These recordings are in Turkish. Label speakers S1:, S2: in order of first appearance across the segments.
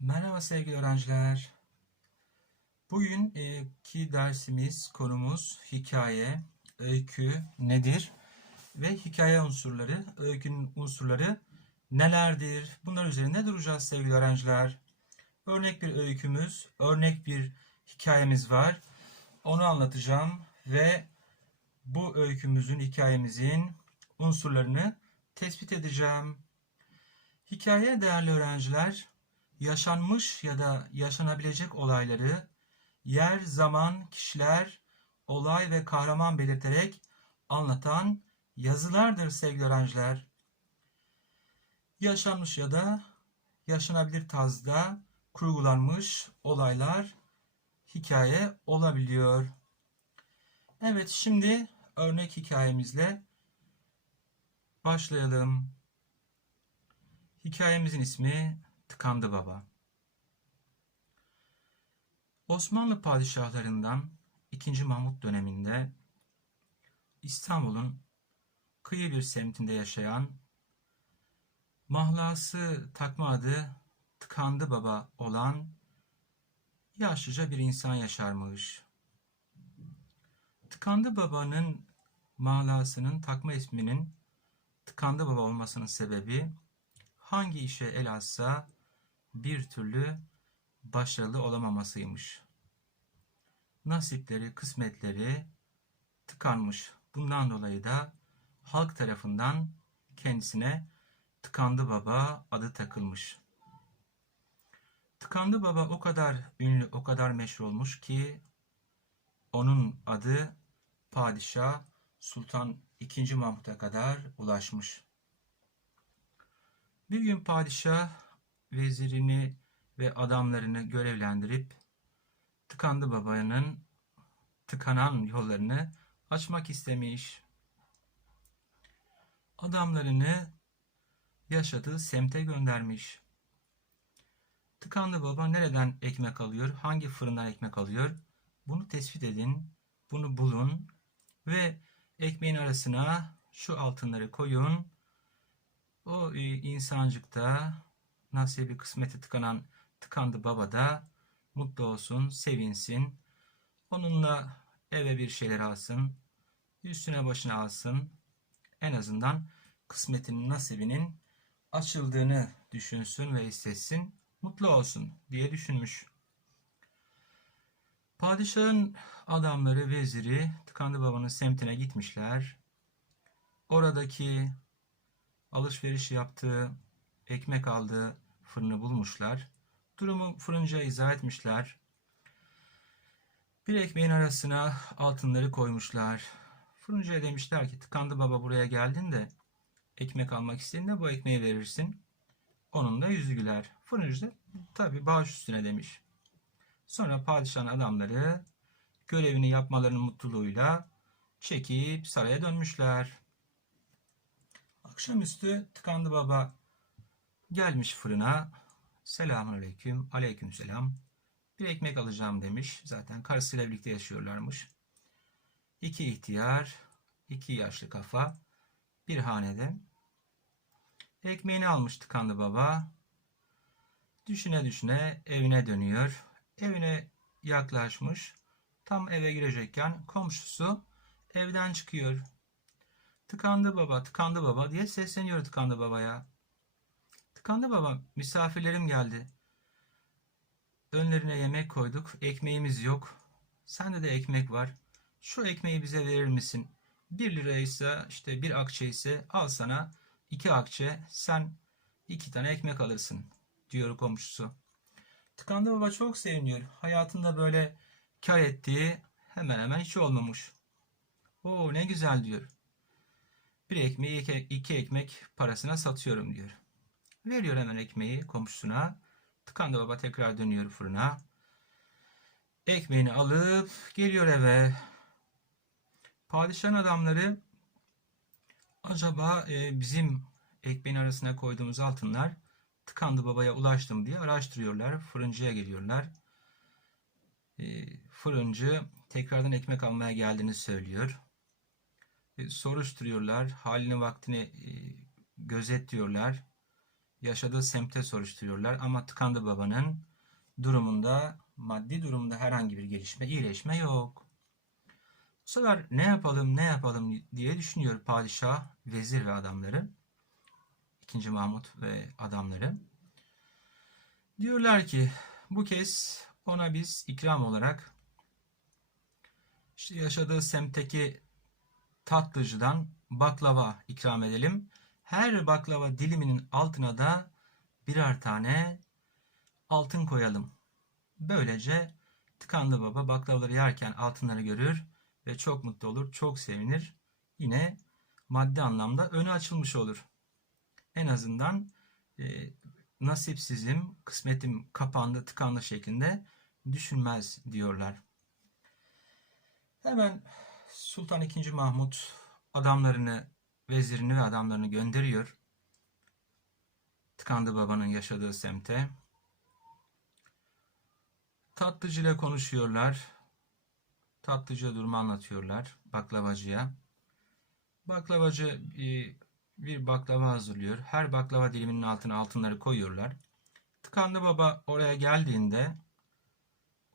S1: Merhaba sevgili öğrenciler. Bugünkü dersimiz, konumuz hikaye, öykü nedir ve hikaye unsurları, öykünün unsurları nelerdir? Bunlar üzerinde duracağız sevgili öğrenciler. Örnek bir öykümüz, örnek bir hikayemiz var. Onu anlatacağım ve bu öykümüzün, hikayemizin unsurlarını tespit edeceğim. Hikaye değerli öğrenciler, yaşanmış ya da yaşanabilecek olayları yer, zaman, kişiler, olay ve kahraman belirterek anlatan yazılardır sevgili öğrenciler. Yaşanmış ya da yaşanabilir tarzda kurgulanmış olaylar hikaye olabiliyor. Evet şimdi örnek hikayemizle başlayalım. Hikayemizin ismi Tıkandı Baba. Osmanlı padişahlarından 2. Mahmut döneminde İstanbul'un kıyı bir semtinde yaşayan mahlası takma adı Tıkandı Baba olan yaşlıca bir insan yaşarmış. Tıkandı Baba'nın mahlasının takma isminin Tıkandı Baba olmasının sebebi hangi işe el atsa bir türlü başarılı olamamasıymış. Nasipleri, kısmetleri tıkanmış. Bundan dolayı da halk tarafından kendisine Tıkandı Baba adı takılmış. Tıkandı Baba o kadar ünlü, o kadar meşhur olmuş ki onun adı Padişah Sultan II. Mahmut'a kadar ulaşmış. Bir gün padişah vezirini ve adamlarını görevlendirip Tıkandı Baba'nın tıkanan yollarını açmak istemiş. Adamlarını yaşadığı semte göndermiş. Tıkandı Baba nereden ekmek alıyor, hangi fırından ekmek alıyor? Bunu tespit edin, bunu bulun ve ekmeğin arasına şu altınları koyun. O insancıkta nasibi kısmeti tıkanan tıkandı baba da mutlu olsun, sevinsin. Onunla eve bir şeyler alsın, üstüne başına alsın. En azından kısmetinin nasibinin açıldığını düşünsün ve hissetsin. Mutlu olsun diye düşünmüş. Padişahın adamları, veziri Tıkandı Baba'nın semtine gitmişler. Oradaki alışveriş yaptığı, ekmek aldığı fırını bulmuşlar. Durumu fırıncıya izah etmişler. Bir ekmeğin arasına altınları koymuşlar. Fırıncıya demişler ki tıkandı baba buraya geldin de ekmek almak istediğinde bu ekmeği verirsin. Onun da yüzü güler. Fırıncı da tabi bağış üstüne demiş. Sonra padişahın adamları görevini yapmalarının mutluluğuyla çekip saraya dönmüşler. Akşamüstü tıkandı baba gelmiş fırına. Selamun aleyküm, aleyküm selam. Bir ekmek alacağım demiş. Zaten karısıyla birlikte yaşıyorlarmış. İki ihtiyar, iki yaşlı kafa, bir hanede. Ekmeğini almış tıkandı baba. Düşüne düşüne evine dönüyor. Evine yaklaşmış. Tam eve girecekken komşusu evden çıkıyor. Tıkandı baba, tıkandı baba diye sesleniyor tıkandı babaya. Tıkandı baba, misafirlerim geldi. Önlerine yemek koyduk, ekmeğimiz yok. Sende de ekmek var. Şu ekmeği bize verir misin? Bir liraysa işte bir akçe ise al sana iki akçe sen iki tane ekmek alırsın diyor komşusu. Tıkandı baba çok seviniyor. Hayatında böyle kar ettiği hemen hemen hiç olmamış. Oo ne güzel diyor. Bir ekmeği iki, iki ekmek parasına satıyorum diyor. Veriyor hemen ekmeği komşusuna. Tıkandı baba tekrar dönüyor fırına. Ekmeğini alıp geliyor eve. Padişahın adamları acaba e, bizim ekmeğin arasına koyduğumuz altınlar tıkandı babaya ulaştım diye araştırıyorlar. Fırıncıya geliyorlar. E, fırıncı tekrardan ekmek almaya geldiğini söylüyor. E, soruşturuyorlar. Halini vaktini e, gözetliyorlar. Yaşadığı semte soruşturuyorlar ama tıkandı babanın durumunda maddi durumda herhangi bir gelişme, iyileşme yok. Bu sefer ne yapalım ne yapalım diye düşünüyor padişah, vezir ve adamları. 2. Mahmut ve adamları. Diyorlar ki bu kez ona biz ikram olarak işte yaşadığı semtteki tatlıcıdan baklava ikram edelim. Her baklava diliminin altına da birer tane altın koyalım. Böylece tıkandı baba baklavaları yerken altınları görür ve çok mutlu olur, çok sevinir. Yine maddi anlamda önü açılmış olur. En azından e, nasipsizim, kısmetim kapandı, tıkandı şeklinde düşünmez diyorlar. Hemen Sultan II. Mahmut adamlarını, vezirini ve adamlarını gönderiyor. Tıkandı babanın yaşadığı semte. Tatlıcı ile konuşuyorlar. Tatlıcıya durumu anlatıyorlar baklavacıya. Baklavacı bir, baklava hazırlıyor. Her baklava diliminin altına altınları koyuyorlar. Tıkandı baba oraya geldiğinde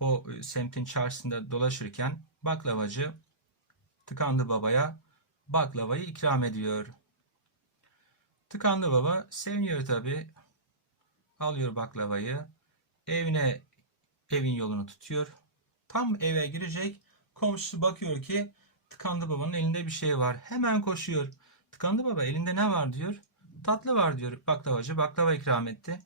S1: o semtin çarşısında dolaşırken baklavacı tıkandı babaya baklavayı ikram ediyor. Tıkandı baba seviniyor tabi. Alıyor baklavayı. Evine evin yolunu tutuyor. Tam eve girecek. Komşusu bakıyor ki tıkandı babanın elinde bir şey var. Hemen koşuyor. Tıkandı baba elinde ne var diyor. Tatlı var diyor baklavacı. Baklava ikram etti.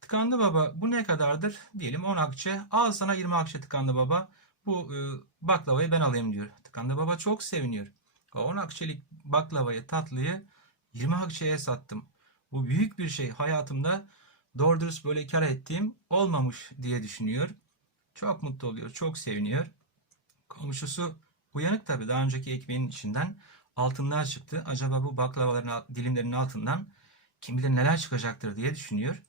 S1: Tıkandı baba bu ne kadardır? Diyelim 10 akçe. Al sana 20 akçe tıkandı baba. Bu e, baklavayı ben alayım diyor. Tıkandı baba çok seviniyor. 10 akçelik baklavayı tatlıyı 20 akçeye sattım. Bu büyük bir şey. Hayatımda doğru böyle kar ettiğim olmamış diye düşünüyor. Çok mutlu oluyor. Çok seviniyor. Komşusu uyanık tabii. Daha önceki ekmeğin içinden altınlar çıktı. Acaba bu baklavaların dilimlerinin altından kim bilir neler çıkacaktır diye düşünüyor.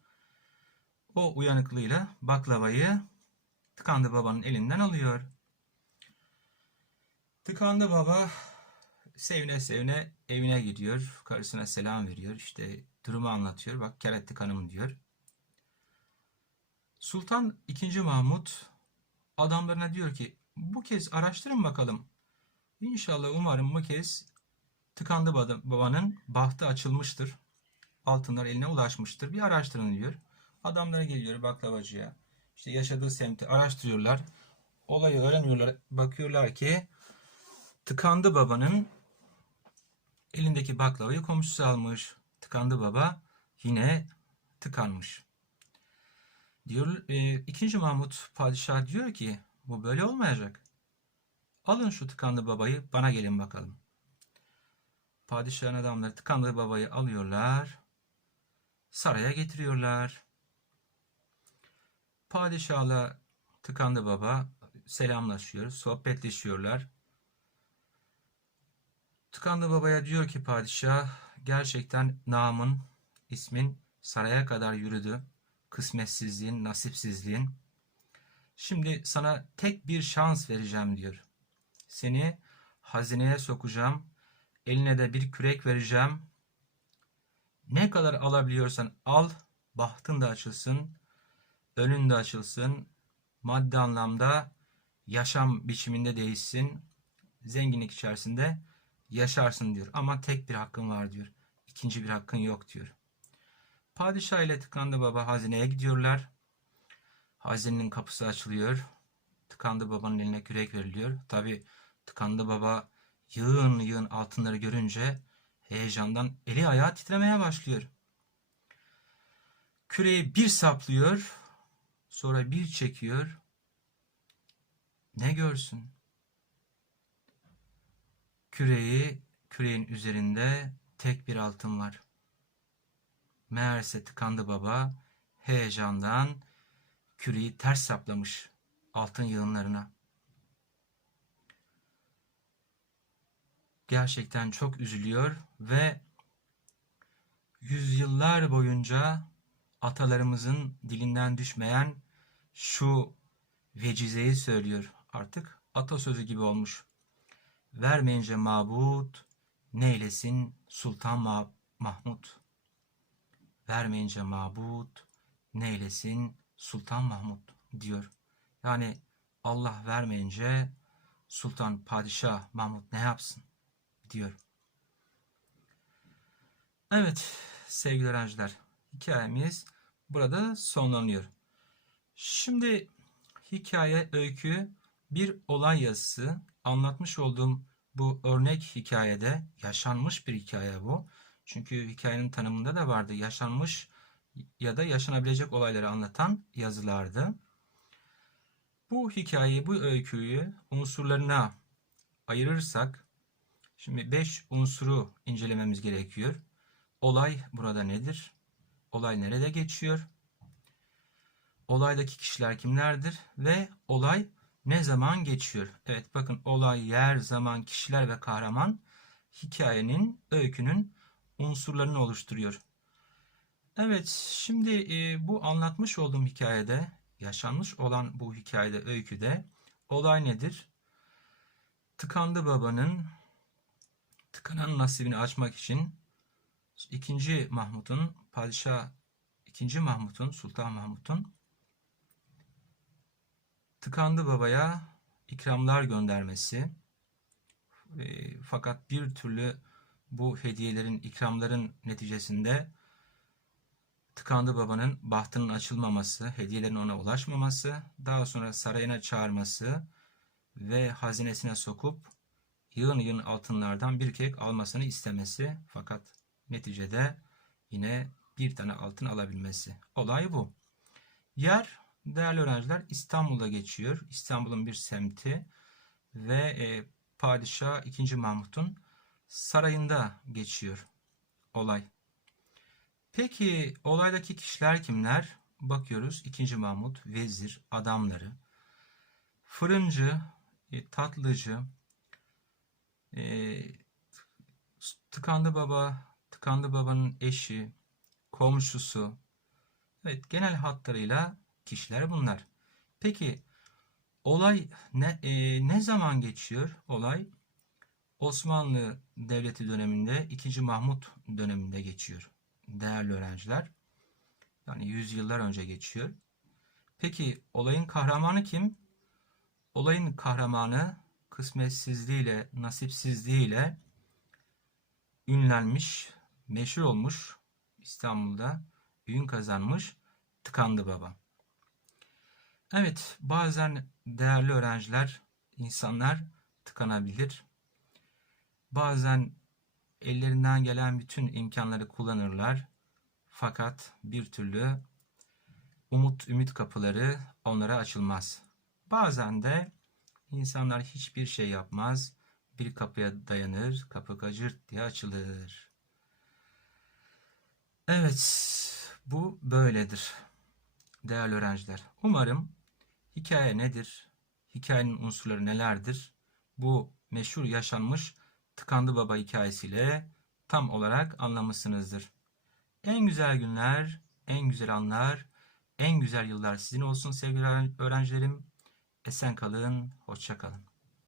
S1: O uyanıklığıyla baklavayı tıkandı babanın elinden alıyor. Tıkandı baba sevine sevine evine gidiyor. Karısına selam veriyor. İşte durumu anlatıyor. Bak kar ettik hanım diyor. Sultan II. Mahmut adamlarına diyor ki bu kez araştırın bakalım. İnşallah umarım bu kez tıkandı babanın bahtı açılmıştır. Altınlar eline ulaşmıştır. Bir araştırın diyor. Adamlara geliyor baklavacıya. İşte yaşadığı semti araştırıyorlar. Olayı öğreniyorlar. Bakıyorlar ki tıkandı babanın elindeki baklavayı komşusu almış. Tıkandı baba yine tıkanmış. Diyor, e, ikinci Mahmut padişah diyor ki bu böyle olmayacak. Alın şu tıkandı babayı bana gelin bakalım. Padişahın adamları tıkandı babayı alıyorlar. Saraya getiriyorlar. Padişahla tıkandı baba selamlaşıyor, sohbetleşiyorlar. Tıkandı babaya diyor ki padişah gerçekten namın, ismin saraya kadar yürüdü. Kısmetsizliğin, nasipsizliğin. Şimdi sana tek bir şans vereceğim diyor. Seni hazineye sokacağım. Eline de bir kürek vereceğim. Ne kadar alabiliyorsan al. Bahtın da açılsın. Önün de açılsın. Maddi anlamda yaşam biçiminde değişsin. Zenginlik içerisinde yaşarsın diyor. Ama tek bir hakkın var diyor. İkinci bir hakkın yok diyor. Padişah ile tıkandı baba hazineye gidiyorlar. Hazinenin kapısı açılıyor. Tıkandı babanın eline kürek veriliyor. Tabi tıkandı baba yığın yığın altınları görünce heyecandan eli ayağı titremeye başlıyor. Küreği bir saplıyor. Sonra bir çekiyor. Ne görsün? Küreği, küreğin üzerinde tek bir altın var. Meğerse tıkandı baba heyecandan küreği ters saplamış altın yığınlarına. Gerçekten çok üzülüyor ve yüzyıllar boyunca atalarımızın dilinden düşmeyen şu vecizeyi söylüyor. Artık atasözü gibi olmuş. Vermeyince mabut, neylesin Sultan Mahmud. vermeyince mabut neylesin Sultan Mahmut diyor. Yani Allah vermeyince Sultan Padişah Mahmut ne yapsın diyor. Evet sevgili öğrenciler hikayemiz burada sonlanıyor. Şimdi hikaye, öykü bir olay yazısı anlatmış olduğum bu örnek hikayede yaşanmış bir hikaye bu. Çünkü hikayenin tanımında da vardı yaşanmış ya da yaşanabilecek olayları anlatan yazılardı. Bu hikayeyi, bu öyküyü unsurlarına ayırırsak, şimdi 5 unsuru incelememiz gerekiyor. Olay burada nedir? Olay nerede geçiyor? Olaydaki kişiler kimlerdir? Ve olay ne zaman geçiyor? Evet bakın olay, yer, zaman, kişiler ve kahraman hikayenin, öykünün unsurlarını oluşturuyor. Evet şimdi e, bu anlatmış olduğum hikayede, yaşanmış olan bu hikayede, öyküde olay nedir? Tıkandı babanın tıkanan nasibini açmak için ikinci Mahmut'un padişah ikinci Mahmut'un Sultan Mahmut'un tıkandı babaya ikramlar göndermesi e, fakat bir türlü bu hediyelerin ikramların neticesinde tıkandı babanın bahtının açılmaması, hediyelerin ona ulaşmaması, daha sonra sarayına çağırması ve hazinesine sokup yığın yığın altınlardan bir kek almasını istemesi fakat neticede yine bir tane altın alabilmesi. Olay bu. Yer değerli öğrenciler İstanbul'da geçiyor. İstanbul'un bir semti ve e, Padişah 2. Mahmut'un sarayında geçiyor olay. Peki olaydaki kişiler kimler? Bakıyoruz 2. Mahmut, vezir, adamları, fırıncı, e, tatlıcı, e, tıkandı baba, tıkandı babanın eşi, komşusu. Evet genel hatlarıyla kişiler bunlar. Peki olay ne, e, ne zaman geçiyor? Olay Osmanlı Devleti döneminde 2. Mahmut döneminde geçiyor. Değerli öğrenciler. Yani yüzyıllar önce geçiyor. Peki olayın kahramanı kim? Olayın kahramanı kısmetsizliğiyle, nasipsizliğiyle ünlenmiş, meşhur olmuş İstanbul'da ün kazanmış tıkandı baba. Evet, bazen değerli öğrenciler, insanlar tıkanabilir. Bazen ellerinden gelen bütün imkanları kullanırlar. Fakat bir türlü umut, ümit kapıları onlara açılmaz. Bazen de insanlar hiçbir şey yapmaz. Bir kapıya dayanır, kapı gacırt diye açılır. Evet, bu böyledir. Değerli öğrenciler, umarım hikaye nedir, hikayenin unsurları nelerdir, bu meşhur yaşanmış Tıkandı Baba hikayesiyle tam olarak anlamışsınızdır. En güzel günler, en güzel anlar, en güzel yıllar sizin olsun sevgili öğrencilerim. Esen kalın, hoşça kalın.